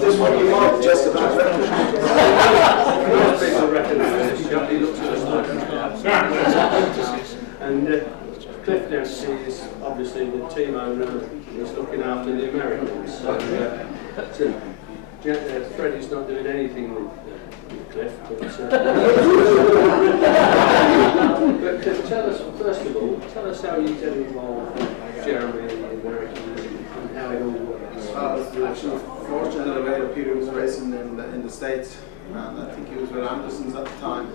This one you might just about Most people recognise this chap, he looks just like him. And Cliff Dempsey is obviously the team owner, he's looking after the Americans. So, Freddie's not doing anything with Cliff, but tell us, first of all, tell us how you get involved with Jeremy and the Americans and how it all works. I was actually fortunate in a way that Peter was racing in the States, and I think he was with Anderson's at the time,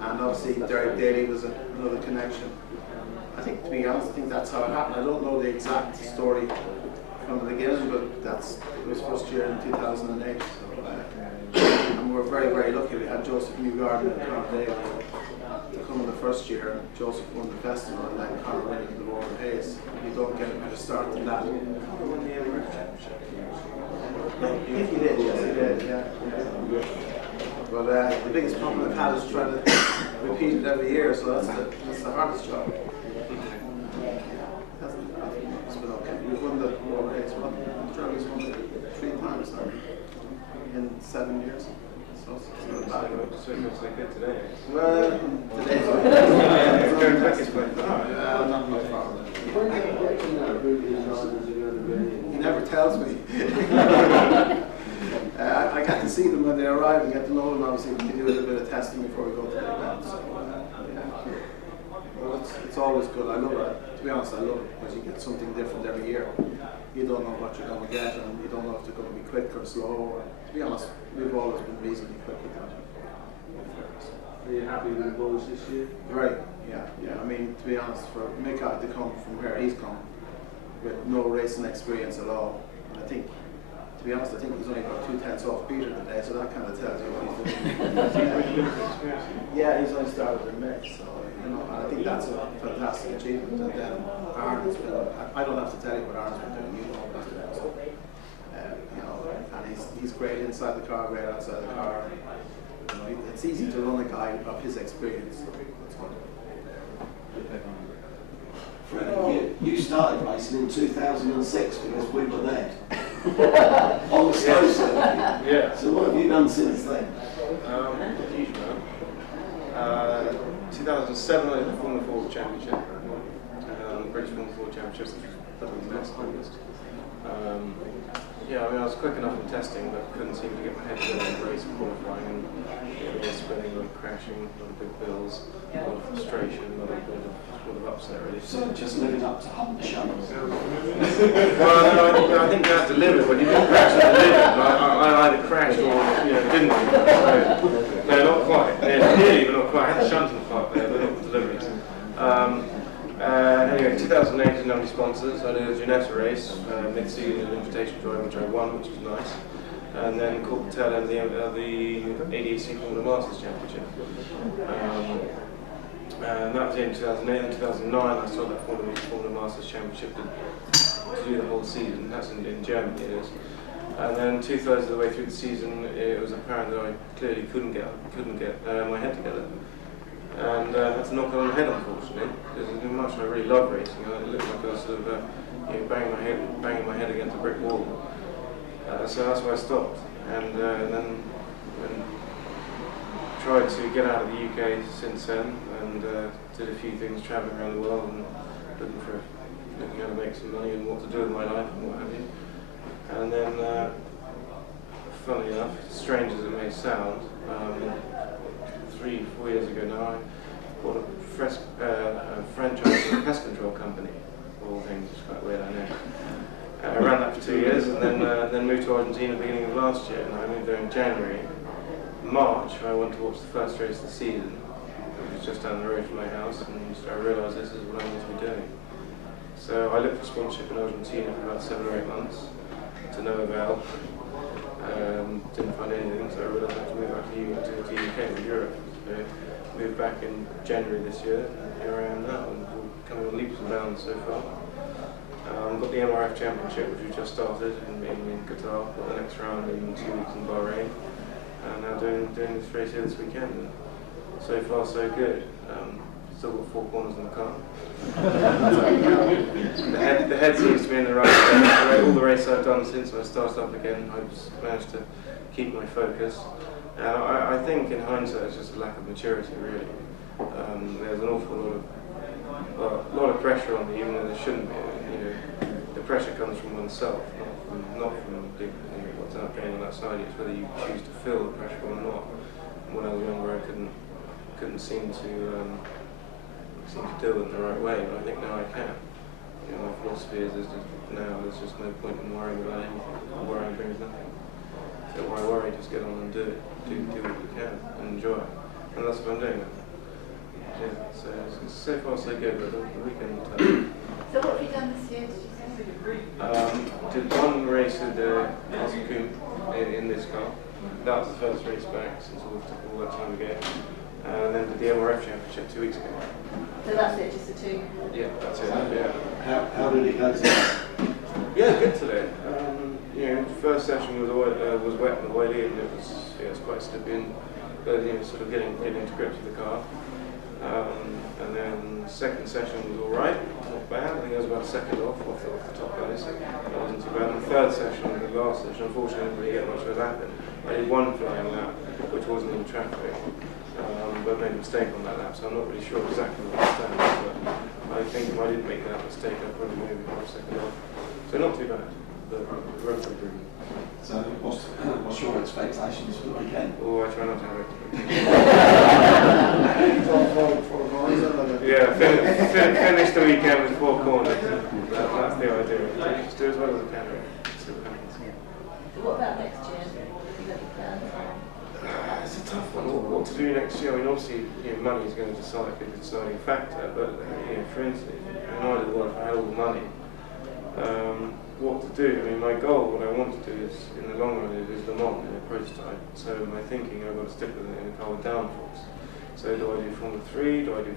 and obviously Derek Daly was another connection. I think, to be honest, I think that's how it happened. I don't know the exact story from the beginning, but it was first year in 2008. And we were very, very lucky. We had Joseph Newgarden and Conor Daly to come in the first year, and Joseph won the festival, and then Conor winning the World Hayes. You don't get a better start than that. If he did, yes, he did, yeah. But the biggest problem I've had is trying to repeat it every year, so that's the hardest job. It's been okay. We've won the World Hayes. Jeremy's won it 3 times now in 7 years. So it's not bad. So it looks like good today. Well, today's not much far. He never tells me. I get to see them when they arrive and get to know them. Obviously, we do a little bit of testing before we go to the event. So, well, it's always good. I love it. To be honest, I love it because you get something different every year. You don't know what you're going to get, and you don't know if they're going to be quick or slow. To be honest, we've always been reasonably quick with that. Are you happy with the boys this year? Right, yeah. I mean, to be honest, for Mick to come from where he's come with no racing experience at all, and I think, to be honest, I think he's only about 2/10 off Peter today, so that kind of tells you what he's doing. Yeah, he's only started in Mick, so and I think that's a fantastic achievement. And then Aaron's been, I don't have to tell you what Aaron's been doing, you know what he's doing. So, and he's great inside the car, great outside the car. It's easy to run a guy of his experience. Freddie, you started racing in 2006 because we were there. On the snow circuit. Yeah. So what have you done since then? Huge amount. 2007 I did the Formula 4 Championship. British Formula 4 Championship, which was probably the best August. Yeah, I mean, I was quick enough in testing, but couldn't seem to get my head together in race qualifying, and a lot of spinning, a lot of crashing, a lot of big bills, a lot of frustration, a lot of upset really. So just living up to hump shovels. Well, no, I think you have to live it, but you didn't crash and live it. I either crashed or didn't. So, no, not quite. Nearly, but not quite. I had the shunting part there, but not the deliveries. Anyway, 2008 didn't have any sponsors. I did a Ginetta race, mid-season invitation drive, which I won, which was nice. And then caught the tail end of the ADAC Formula Masters Championship. And that was in 2008. And 2009 I saw that Formula Masters Championship to do the whole season. That's in Germany it is. And then 2/3 of the way through the season it was apparent that I clearly couldn't get my head together. And had to knock on the head, unfortunately, because as much as I really love racing, it looked like I was sort of banging my head against a brick wall. So that's why I stopped, and then tried to get out of the UK since then, and did a few things travelling around the world and looking how to make some money and what to do with my life and what have you. And then, funnily enough, strange as it may sound, 3-4 years ago now, I bought a franchise for a pest control company. Of all things, it's quite weird, I know. I ran that for 2 years, and then moved to Argentina at the beginning of last year, and I moved there in January. In March, I went to watch the first race of the season. It was just down the road from my house, and I realised this is what I need to be doing. So I looked for sponsorship in Argentina for about 7 or 8 months, to no avail. Didn't find anything, so I realised I had to move back to UK or Europe. So moved back in January this year, and here I am now, and we're coming on leaps and bounds so far. Got the MRF Championship, which we just started in Qatar. Got the next round in 2 weeks in Bahrain, and now doing this race here this weekend. And so far, so good. still got 4 corners in the car. the head seems to be in the right place. All the race I've done since I started up again, I've just managed to keep my focus. I think in hindsight it's just a lack of maturity, really. There's an awful lot of pressure on me, even though there shouldn't be. You know, the pressure comes from oneself, not from people, what's going on outside you. It's whether you choose to feel the pressure or not. When I was younger, I couldn't seem to deal with it the right way, but I think now I can. You know, my philosophy is there's just no point in worrying about anything. Worrying brings nothing. So why worry? Just get on and do it. Do what you can and enjoy it. And that's what I'm doing now. Yeah, so far so good, but the weekend will tell. So what have you done this year, did you say? Did one race with Coom in this car. That was the first race back since all that time ago. And then did the MRF Championship 2 weeks ago. So that's it, just the 2? Yeah, that's it. Yeah. How did it go today? Yeah, good today. You know, first session was wet and oily, and it was quite slippy, and sort of getting to grips with the car. And then second session was all right, not bad. I think I was about a second off the top guys. That wasn't too bad. And the third session, the last session, unfortunately, I didn't really get much of a lap in. I did one flying lap, which wasn't in traffic, but made a mistake on that lap, so I'm not really sure exactly what it stands. But I think if I didn't make that mistake, I'd probably maybe have a second off. So not too bad, but road for improvement. So what's your expectations for the weekend? Oh, I try not to have expectations. Yeah, Finish the weekend with 4 corners. That's the idea. Just do as well as I can. See what happens. So what about next year? Have you got any plans? It's a tough one. What to do next year? I mean, obviously, money is going to be the deciding factor. But for instance, I did well if I had all the money. What to do? I mean, my goal, what I want to do is, in the long run, is Le Mans in a prototype. So my thinking, I've got to stick with it in a car with downforce. So do I do Formula 3? Do I do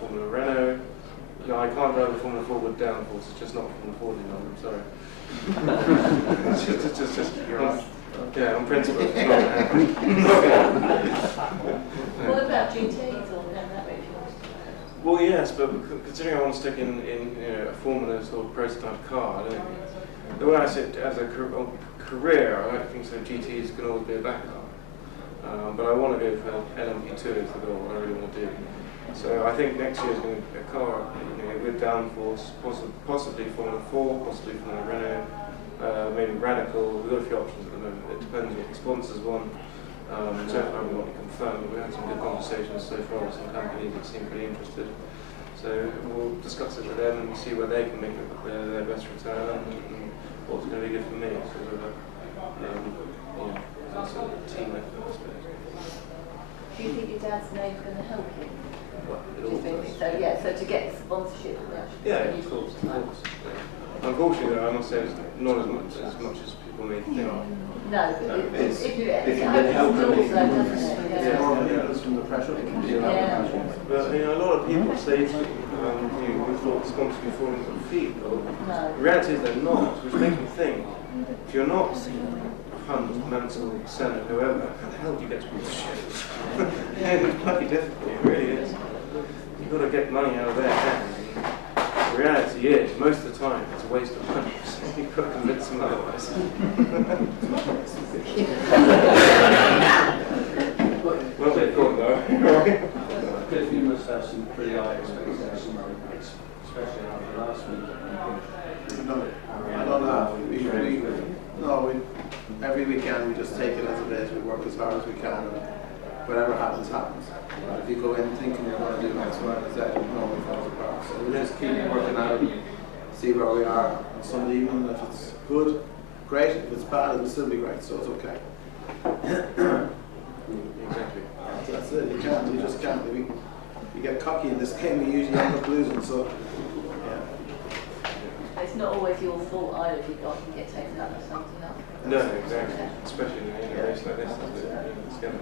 Formula Renault? No, I can't drive a Formula 4 with downforce. It's just not Formula 4 anymore. I'm sorry. it's just yeah, on principle, it's not going to happen. What about GTs or that way? Well, yes, but considering I want to stick in a Formula sort of prototype car, the way I see it as a career, I don't think so. GTs can always be a backup, but I want to go for LMP2 is the goal. What I really want to do. So I think next year is going to be a car with downforce, possibly Formula 4, possibly Formula Renault, maybe Radical. We've got a few options at the moment. It depends what the sponsors want. So far we want to confirm, but we had some good conversations so far with some companies that seem pretty interested. So we'll discuss it with them and see where they can make their best return and what's going to be good for me. Sort of a team effort, I suppose. Do you think your dad's name is going to help you? Well, it Do all you think does. so? Yeah, so to get sponsorship. Yeah, of course. Unfortunately, I must say it's not as much as people may think. No, but It's- if you it can helps help also, them. doesn't it? Yeah. from the pressure. It can be Yeah. But a lot of people say to me, we thought the sponsors would fall into the feet. Well, No. the reality is they're not, which makes me think, if you're not Hunt, Mansell, Senna, whoever, how the hell do you get sponsorship? Yeah, it's bloody difficult, it really is. You've got to get money out of their hands. The reality is, most of the time, it's a waste of money, so you've got to convince them otherwise. Well, they thought though. Cliff, you must have some pretty high expectations, especially after last week. No, I don't have. Every weekend we just take it as it is. We work as hard as we can, and whatever happens, happens. But if you go in thinking you're going to do X, Y, and Z, it normally falls apart. So we just keep working at it, see where we are on Sunday evening. If it's good, great. If it's bad, it'll still be great. So it's okay. Exactly. That's it. You can't. You just can't. You get cocky in this game. You usually end up losing. So yeah. It's not always your fault either if you get taken up with something else. No, exactly. Especially in a race like this, it's going to